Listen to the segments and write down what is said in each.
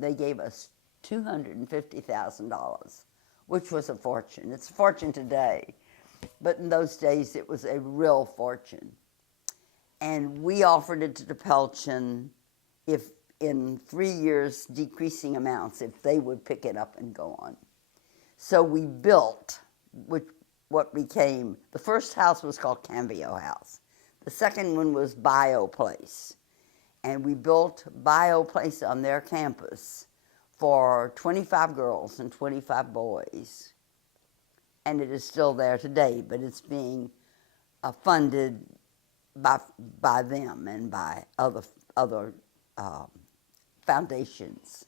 they gave us $250,000, which was a fortune. It's a fortune today, but in those days it was a real fortune. And we offered it to the Pelchin if in 3 years, decreasing amounts, if they would pick it up and go on. So we built what became, the first house was called Cambio House. The second one was Bio Place. And we built Bio Place on their campus for 25 girls and 25 boys. And it is still there today, but it's being funded by them and by other foundations.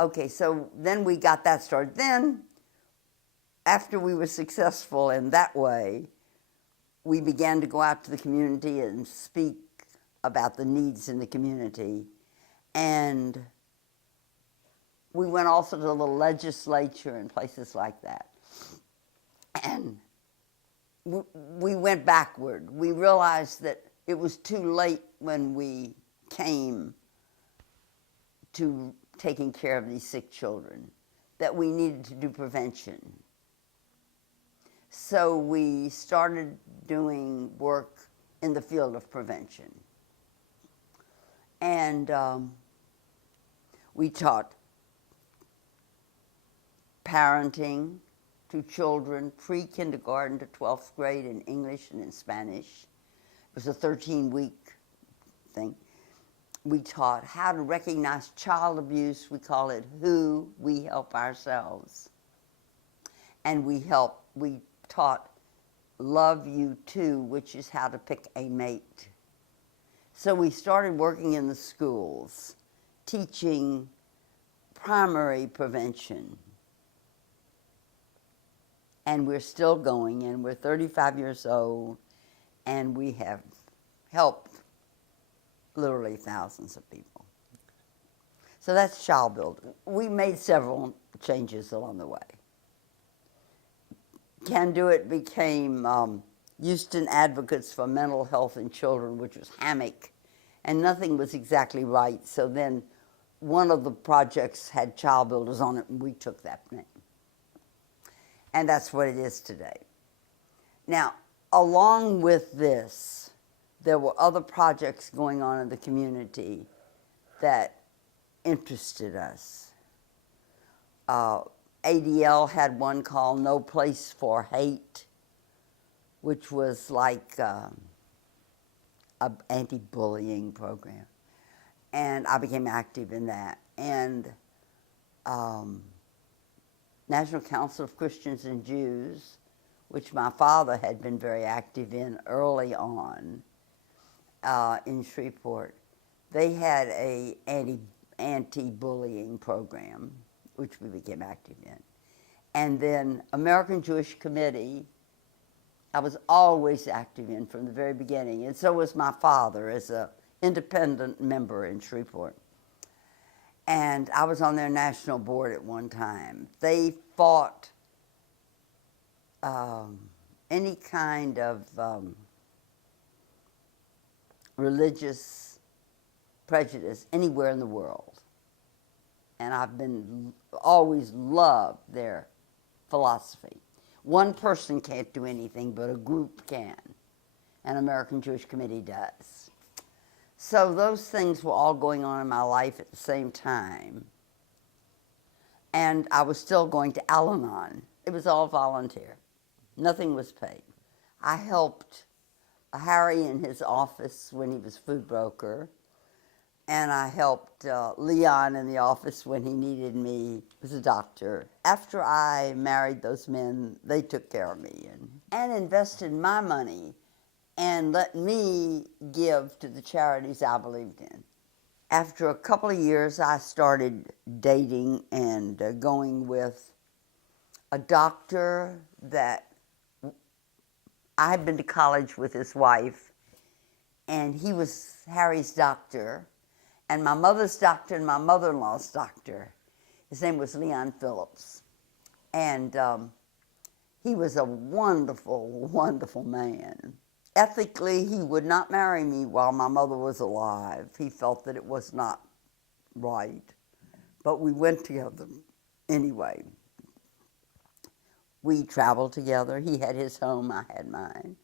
Okay, so then we got that started. Then, after we were successful in that way, we began to go out to the community and speak about the needs in the community. And we went also to the legislature and places like that. And we went backward. We realized that it was too late when we came to taking care of these sick children, that we needed to do prevention. So we started doing work in the field of prevention. And we taught parenting to children, pre-kindergarten to 12th grade in English and in Spanish. It was a 13-week thing. We taught how to recognize child abuse. We call it Who We Help Ourselves. And we taught Love You Too, which is how to pick a mate. So we started working in the schools, teaching primary prevention. And we're still going, and we're 35 years old, and we have helped literally thousands of people. So that's Child Builder. We made several changes along the way. Can Do It became Houston Advocates for Mental Health in Children, which was Hammock, and nothing was exactly right. So then one of the projects had Child Builders on it, and we took that name. And that's what it is today. Now, along with this, there were other projects going on in the community that interested us. ADL had one called No Place for Hate, which was like an anti-bullying program. And I became active in that. And National Council of Christians and Jews, which my father had been very active in early on in Shreveport. They had a anti-bullying program, which we became active in. And then American Jewish Committee, I was always active in from the very beginning, and so was my father as an independent member in Shreveport. And I was on their national board at one time. They fought any kind of religious prejudice anywhere in the world. And I've always loved their philosophy. One person can't do anything, but a group can. And American Jewish Committee does. So those things were all going on in my life at the same time. And I was still going to Al-Anon. It was all volunteer. Nothing was paid. I helped Harry in his office when he was food broker. And I helped Leon in the office when he needed me as a doctor. After I married those men, they took care of me and invested my money and let me give to the charities I believed in. After a couple of years, I started dating and going with a doctor that I had been to college with his wife, and he was Harry's doctor, and my mother's doctor and my mother-in-law's doctor. His name was Leon Phillips. And he was a wonderful, wonderful man. Ethically, he would not marry me while my mother was alive. He felt that it was not right. but we went together anyway. We traveled together. He had his home, I had mine.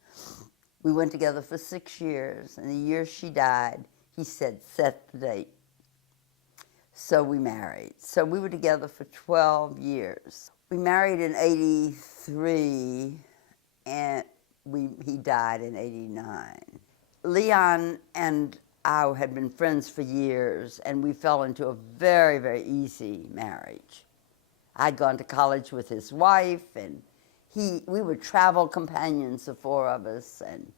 We went together for 6 years, and the year she died, he said, set the date. So we married. So we were together for 12 years. We married in 83, and he died in 89. Leon and I had been friends for years, and we fell into a very, very easy marriage. I'd gone to college with his wife, and we were travel companions, the four of us, and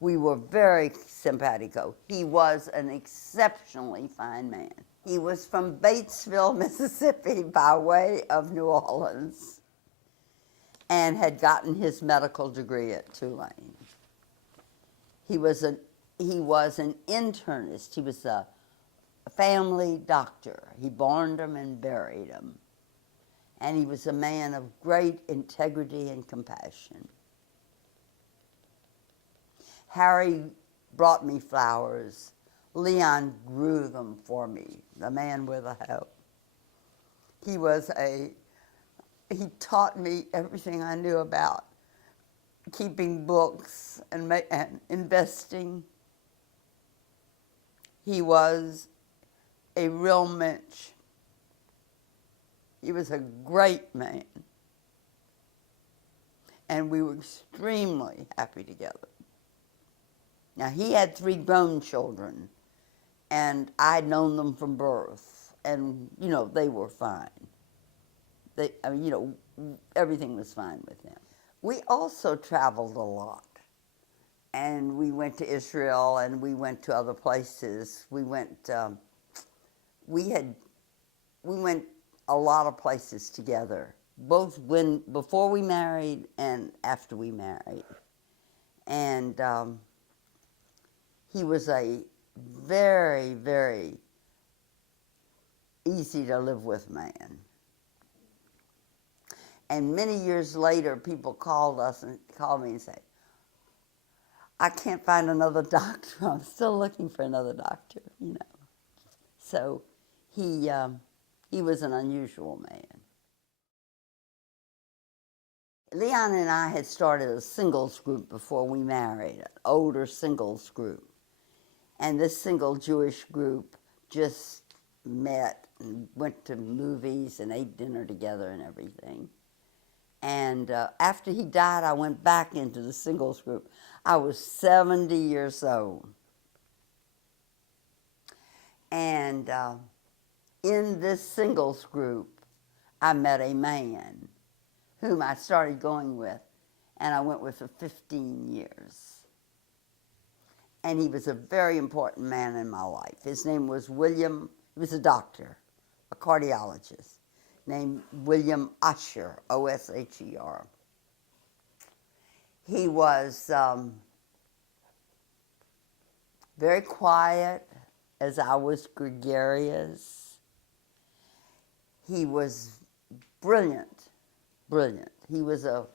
we were very simpatico. He was an exceptionally fine man. He was from Batesville, Mississippi, by way of New Orleans, and had gotten his medical degree at Tulane. He was an internist. He was a family doctor. He borned them and buried them. And he was a man of great integrity and compassion. Harry brought me flowers. Leon grew them for me, the man with a hoe. He taught me everything I knew about keeping books and investing. He was a real mensch. He was a great man. And we were extremely happy together. Now, he had 3 grown children, and I'd known them from birth, and, they were fine. Everything was fine with them. We also traveled a lot, and we went to Israel, and we went to other places. We went a lot of places together, both before we married and after we married. And he was a very, very easy to live with man. And many years later, people called me and said, I can't find another doctor. I'm still looking for another doctor, So he was an unusual man. Leon and I had started a singles group before we married, an older singles group. And this single Jewish group just met and went to movies and ate dinner together and everything. And after he died, I went back into the singles group. I was 70 years old. And in this singles group, I met a man whom I started going with, and I went with for 15 years. And he was a very important man in my life. His name was William. He was a doctor, a cardiologist, named William Osher, O-S-H-E-R. He was very quiet, as I was gregarious. He was brilliant, brilliant. He was a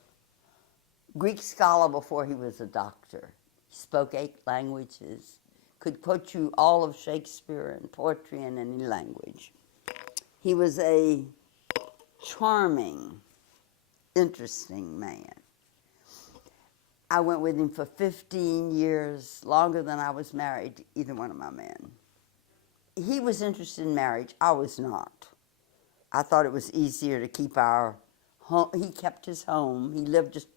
Greek scholar before he was a doctor. He spoke 8 languages, could quote you all of Shakespeare and poetry in any language. He was a charming, interesting man. I went with him for 15 years, longer than I was married to either one of my men. He was interested in marriage. I was not. I thought it was easier to keep our home. He kept his home. He lived just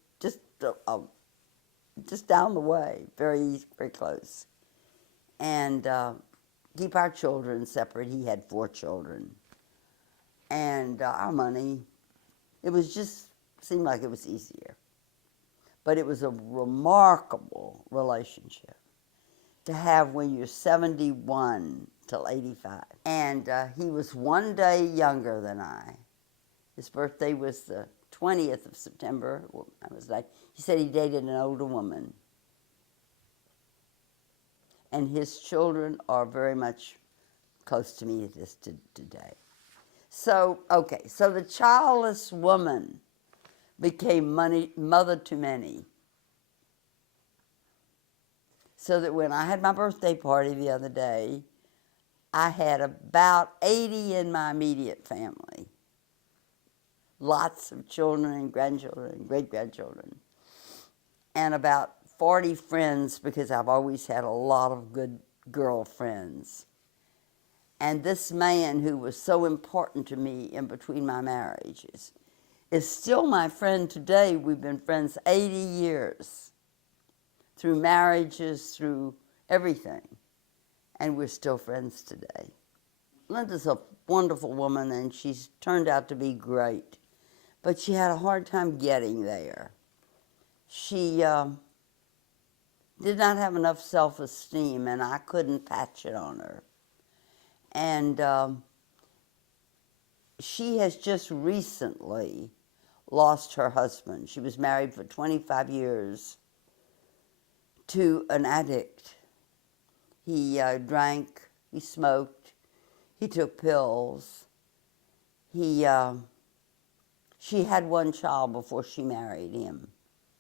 down the way, very, very close. And keep our children separate. He had 4 children. And our money, it was just, seemed like it was easier. But it was a remarkable relationship to have when you're 71 till 85. And he was 1 day younger than I. His birthday was the 20th of September. He said he dated an older woman. And his children are very much close to me today. So the childless woman became mother to many. So that when I had my birthday party the other day, I had about 80 in my immediate family. Lots of children and grandchildren and great-grandchildren. And about 40 friends, because I've always had a lot of good girlfriends. And this man who was so important to me in between my marriages is still my friend today. We've been friends 80 years, through marriages, through everything. And we're still friends today. Linda's a wonderful woman, and she's turned out to be great. But she had a hard time getting there. She did not have enough self-esteem, and I couldn't patch it on her. And she has just recently lost her husband. She was married for 25 years to an addict. He drank, he smoked, he took pills. She had one child before she married him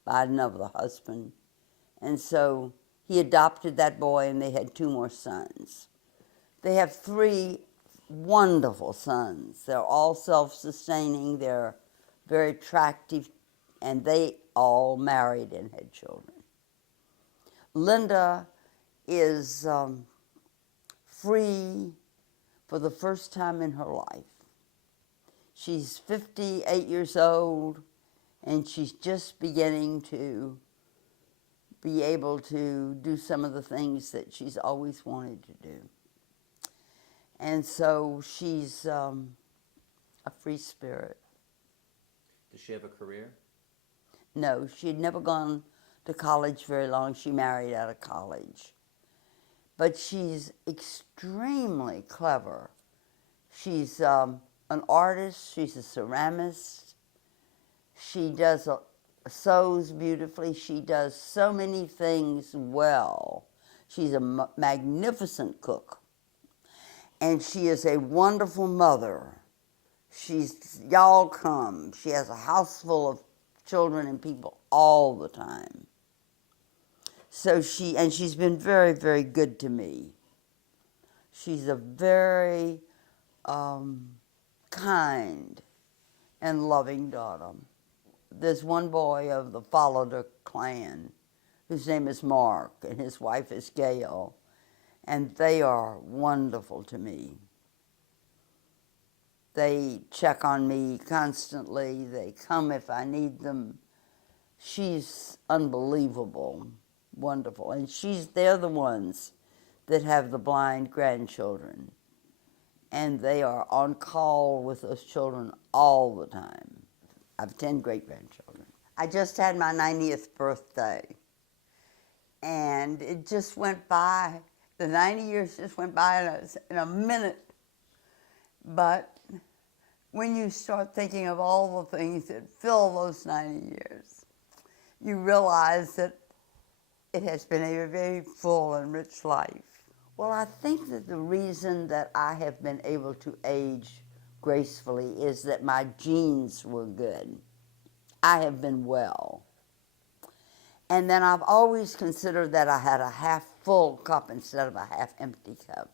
by another husband. And so he adopted that boy, and they had 2 more sons. They have 3 wonderful sons. They're all self-sustaining. They're very attractive, and they all married and had children. Linda is free for the first time in her life. She's 58 years old, and she's just beginning to be able to do some of the things that she's always wanted to do. And so she's a free spirit. Does she have a career? No, she'd never gone to college very long. She married out of college. But she's extremely clever. She's an artist. She's a ceramist. She sews beautifully. She does so many things well. She's a magnificent cook. And she is a wonderful mother. Y'all come. She has a house full of children and people all the time. So she's been very, very good to me. She's a very kind and loving daughter. There's one boy of the Folloder clan whose name is Mark, and his wife is Gail, and they are wonderful to me. They check on me constantly. They come if I need them. She's unbelievable, wonderful. And they're the ones that have the blind grandchildren. And they are on call with those children all the time. I have 10 great-grandchildren. I just had my 90th birthday. And it just went by. The 90 years just went by in a minute. But when you start thinking of all the things that fill those 90 years, you realize that it has been a very full and rich life. Well, I think that the reason that I have been able to age gracefully is that my genes were good. I have been well. And then I've always considered that I had a half-full cup instead of a half-empty cup.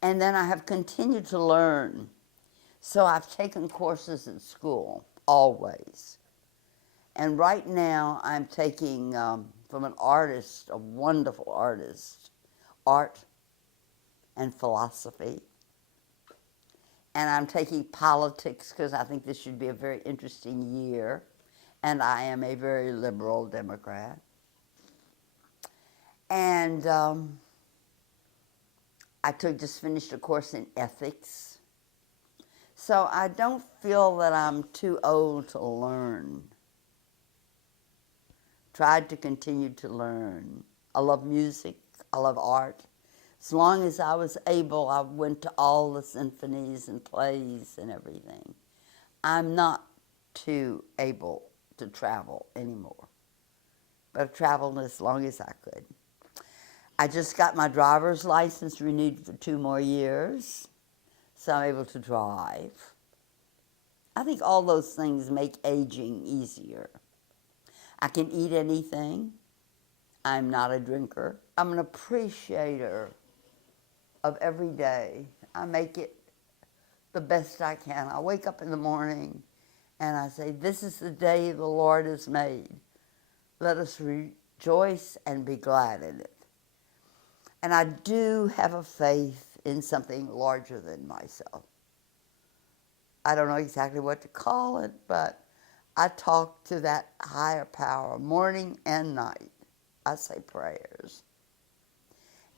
And then I have continued to learn. So I've taken courses at school, always. And right now I'm taking, from an artist, a wonderful artist, art and philosophy. And I'm taking politics because I think this should be a very interesting year. And I am a very liberal Democrat. And I just finished a course in ethics. So I don't feel that I'm too old to learn. Tried to continue to learn. I love music. I love art. As long as I was able, I went to all the symphonies and plays and everything. I'm not too able to travel anymore, but I've traveled as long as I could. I just got my driver's license renewed for 2 more years, so I'm able to drive. I think all those things make aging easier. I can eat anything. I'm not a drinker. I'm an appreciator of every day. I make it the best I can. I wake up in the morning and I say, this is the day the Lord has made. Let us rejoice and be glad in it. And I do have a faith in something larger than myself. I don't know exactly what to call it, but I talk to that higher power morning and night. I say prayers.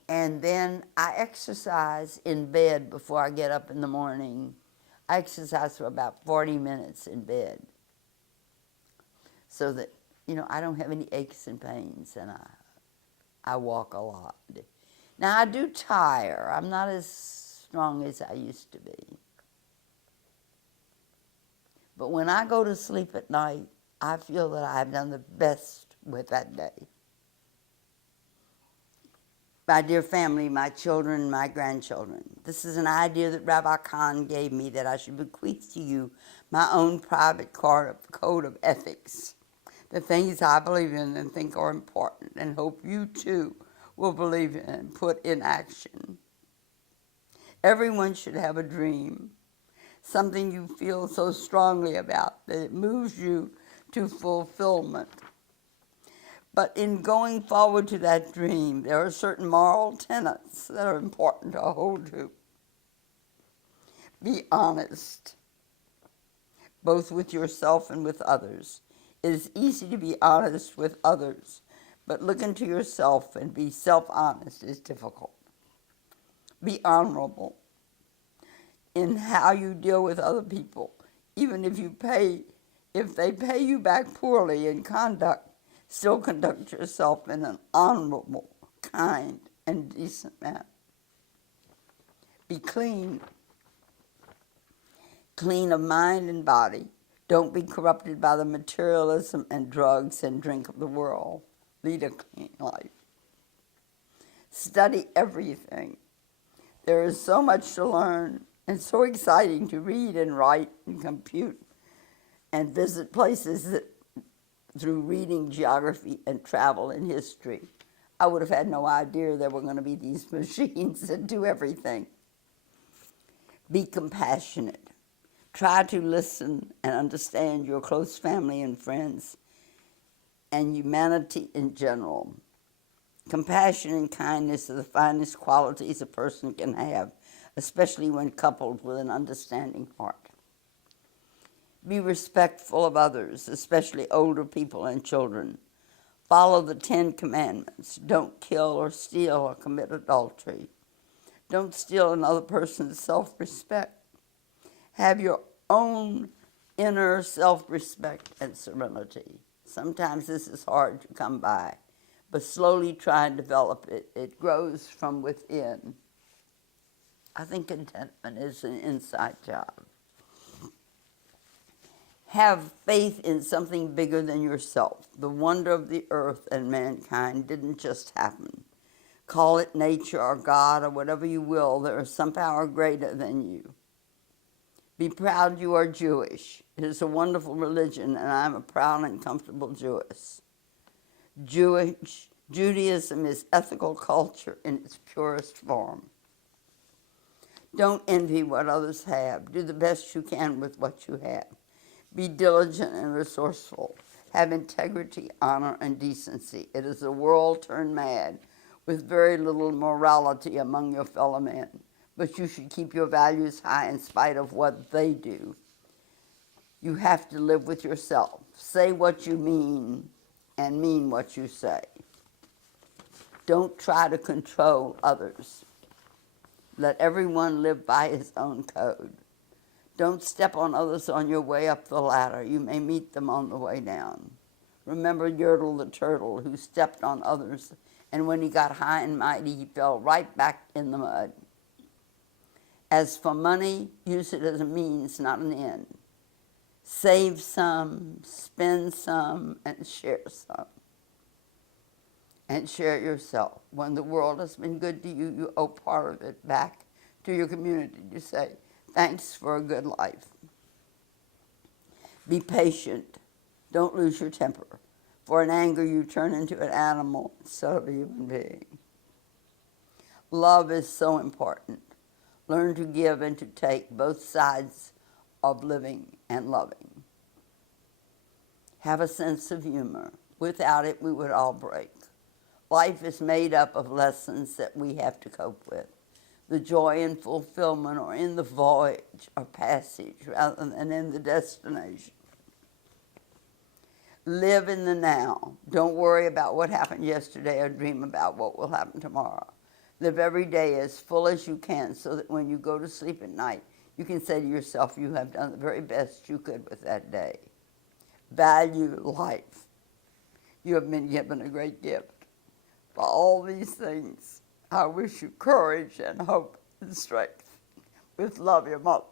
And then I exercise in bed before I get up in the morning. I exercise for about 40 minutes in bed so that, I don't have any aches and pains, and I walk a lot. Now, I do tire. I'm not as strong as I used to be. But when I go to sleep at night, I feel that I have done the best with that day. My dear family, my children, my grandchildren, this is an idea that Rabbi Khan gave me that I should bequeath to you my own private code of ethics, the things I believe in and think are important and hope you too will believe in and put in action. Everyone should have a dream, something you feel so strongly about that it moves you to fulfillment. But in going forward to that dream, there are certain moral tenets that are important to hold to. Be honest, both with yourself and with others. It is easy to be honest with others, but look into yourself and be self-honest is difficult. Be honorable in how you deal with other people, even if they pay you back poorly in conduct. Still conduct yourself in an honorable, kind, and decent manner. Be clean of mind and body. Don't be corrupted by the materialism and drugs and drink of the world. Lead a clean life. Study everything. There is so much to learn and so exciting to read and write and compute and visit places that through reading geography and travel and history. I would have had no idea there were going to be these machines that do everything. Be compassionate. Try to listen and understand your close family and friends and humanity in general. Compassion and kindness are the finest qualities a person can have, especially when coupled with an understanding heart. Be respectful of others, especially older people and children. Follow the 10 Commandments. Don't kill or steal or commit adultery. Don't steal another person's self-respect. Have your own inner self-respect and serenity. Sometimes this is hard to come by, but slowly try and develop it. It grows from within. I think contentment is an inside job. Have faith in something bigger than yourself. The wonder of the earth and mankind didn't just happen. Call it nature or God or whatever you will. There is some power greater than you. Be proud you are Jewish. It is a wonderful religion, and I am a proud and comfortable Jewess. Judaism is ethical culture in its purest form. Don't envy what others have. Do the best you can with what you have. Be diligent and resourceful. Have integrity, honor, and decency. It is a world turned mad with very little morality among your fellow men. But you should keep your values high in spite of what they do. You have to live with yourself. Say what you mean and mean what you say. Don't try to control others. Let everyone live by his own code. Don't step on others on your way up the ladder. You may meet them on the way down. Remember Yertle the turtle who stepped on others, and when he got high and mighty, he fell right back in the mud. As for money, use it as a means, not an end. Save some, spend some, and share some. And share yourself. When the world has been good to you, you owe part of it back to your community to say, thanks for a good life. Be patient. Don't lose your temper. For in anger you turn into an animal instead of a human being. Love is so important. Learn to give and to take, both sides of living and loving. Have a sense of humor. Without it, we would all break. Life is made up of lessons that we have to cope with. The joy and fulfillment are in the voyage or passage rather than in the destination. Live in the now. Don't worry about what happened yesterday or dream about what will happen tomorrow. Live every day as full as you can so that when you go to sleep at night, you can say to yourself, you have done the very best you could with that day. Value life. You have been given a great gift. For all these things, I wish you courage and hope and strength. With love, your mother.